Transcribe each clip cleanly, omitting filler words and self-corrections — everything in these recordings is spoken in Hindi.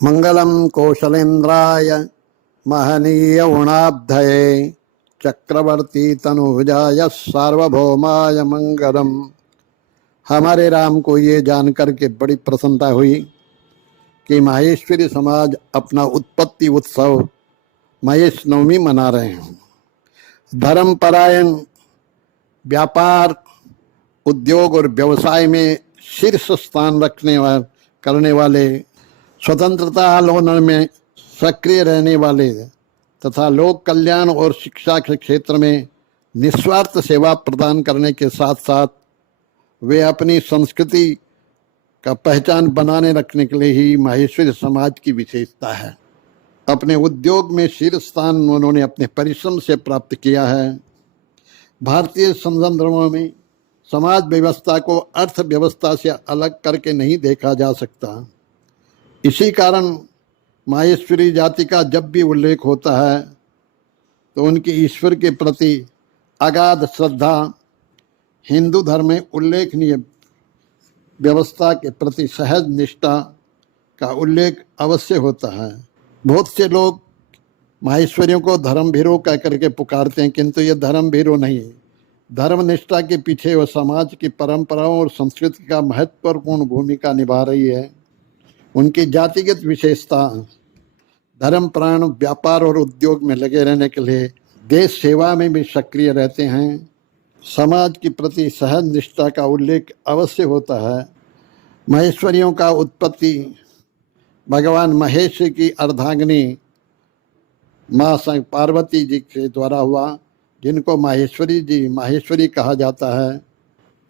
मंगलम कौशलेन्द्राय महनीय गुणाब्धये चक्रवर्ती तनुजाय सार्वभौमाय मंगलम। हमारे राम को ये जानकर के बड़ी प्रसन्नता हुई कि माहेश्वरी समाज अपना उत्पत्ति उत्सव महेश नवमी मना रहे हैं। धर्मपरायण, व्यापार, उद्योग और व्यवसाय में शीर्ष स्थान करने वाले, स्वतंत्रता आंदोलन में सक्रिय रहने वाले तथा लोक कल्याण और शिक्षा के क्षेत्र में निस्वार्थ सेवा प्रदान करने के साथ साथ वे अपनी संस्कृति का पहचान बनाने रखने के लिए ही माहेश्वरी समाज की विशेषता है। अपने उद्योग में शीर्ष स्थान उन्होंने अपने परिश्रम से प्राप्त किया है। भारतीय संदर्भों में समाज व्यवस्था को अर्थव्यवस्था से अलग करके नहीं देखा जा सकता। इसी कारण माहेश्वरी जाति का जब भी उल्लेख होता है तो उनकी ईश्वर के प्रति अगाध श्रद्धा, हिंदू धर्म में उल्लेखनीय व्यवस्था के प्रति सहज निष्ठा का उल्लेख अवश्य होता है। बहुत से लोग माहेश्वरियों को धर्मभीरू कह करके पुकारते हैं, किंतु ये धर्मभीरू नहीं है। धर्मनिष्ठा के पीछे वह समाज की परंपराओं और संस्कृति का महत्वपूर्ण भूमिका निभा रही है। उनकी जातिगत विशेषता धर्मप्राण, व्यापार और उद्योग में लगे रहने के लिए देश सेवा में भी सक्रिय रहते हैं। समाज के प्रति सहज निष्ठा का उल्लेख अवश्य होता है। महेश्वरियों का उत्पत्ति भगवान महेश की अर्धांगिनी माँ पार्वती जी के द्वारा हुआ, जिनको माहेश्वरी कहा जाता है।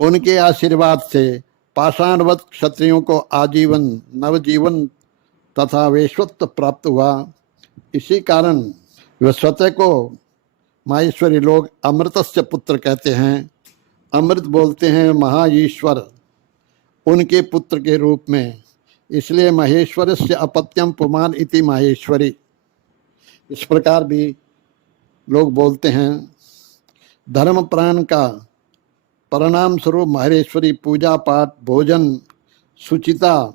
उनके आशीर्वाद से पाषाणवत क्षत्रियों को आजीवन नवजीवन तथा वेश्वत्व प्राप्त हुआ। इसी कारण वे स्वतः को माहेश्वरी लोग अमृतस्य पुत्र कहते हैं। अमृत बोलते हैं महाईश्वर उनके पुत्र के रूप में, इसलिए महेश्वरस्य अपत्यम पुमान इति माहेश्वरी, इस प्रकार भी लोग बोलते हैं। धर्म प्राण का परिणाम स्वरूप माहेश्वरी पूजा पाठ, भोजन, शुचिता,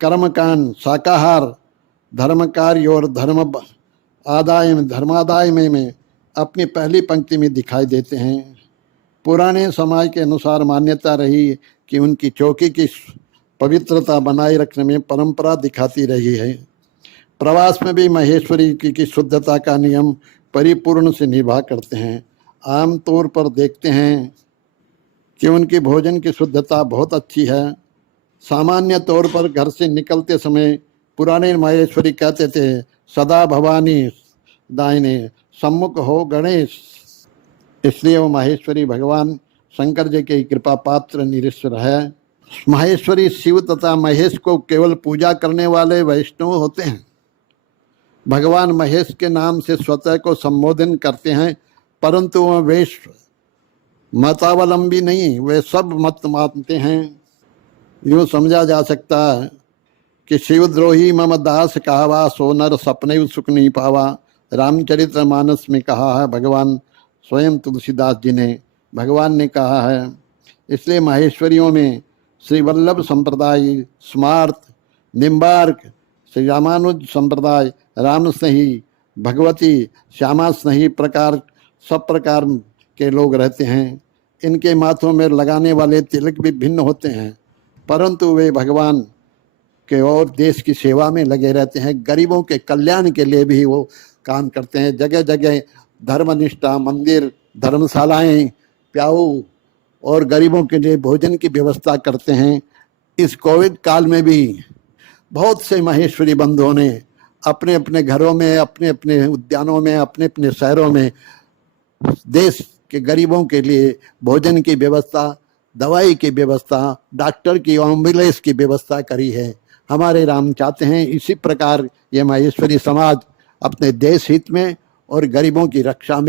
कर्मकांड, शाकाहार, धर्म कार्य और धर्मादाय में अपनी पहली पंक्ति में दिखाई देते हैं। पुराने समाज के अनुसार मान्यता रही कि उनकी चौकी की पवित्रता बनाए रखने में परंपरा दिखाती रही है। प्रवास में भी महेश्वरी की शुद्धता का नियम परिपूर्ण से निभा करते हैं। आमतौर पर देखते हैं कि उनकी भोजन की शुद्धता बहुत अच्छी है। सामान्य तौर पर घर से निकलते समय पुराने माहेश्वरी कहते थे, सदा भवानी दाहिने सम्मुख हो गणेश। इसलिए वो माहेश्वरी भगवान शंकर जी की कृपा पात्र निरीश्वर है। माहेश्वरी शिव तथा महेश को केवल पूजा करने वाले वैष्णव होते हैं। भगवान महेश के नाम से स्वतः को संबोधन करते हैं, परंतु वह वैश्व मतावलंबी नहीं, वे सब मत मानते हैं। यूँ समझा जा सकता है कि शिवद्रोही मम दास कहावा, सो नर सपने सुख नहीं पावा। रामचरित्र मानस में कहा है भगवान स्वयं तुलसीदास जी ने, भगवान ने कहा है। इसलिए माहेश्वरियों में श्री वल्लभ संप्रदाय, स्मार्त, निम्बार्क, श्री रामानुज संप्रदाय, राम स्नेही, भगवती, श्यामा स्नेही प्रकार सब प्रकार के लोग रहते हैं। इनके माथों में लगाने वाले तिलक भी भिन्न होते हैं, परंतु वे भगवान के और देश की सेवा में लगे रहते हैं। गरीबों के कल्याण के लिए भी वो काम करते हैं। जगह जगह धर्मनिष्ठा, मंदिर, धर्मशालाएं, प्याऊ और गरीबों के लिए भोजन की व्यवस्था करते हैं। इस कोविड काल में भी बहुत से माहेश्वरी बंधुओं ने अपने अपने घरों में, अपने अपने उद्यानों में, अपने अपने शहरों में देश के गरीबों के लिए भोजन की व्यवस्था, दवाई की व्यवस्था, डॉक्टर की, एम्बुलेंस की व्यवस्था करी है। हमारे राम चाहते हैं इसी प्रकार ये माहेश्वरी समाज अपने देश हित में और गरीबों की रक्षा में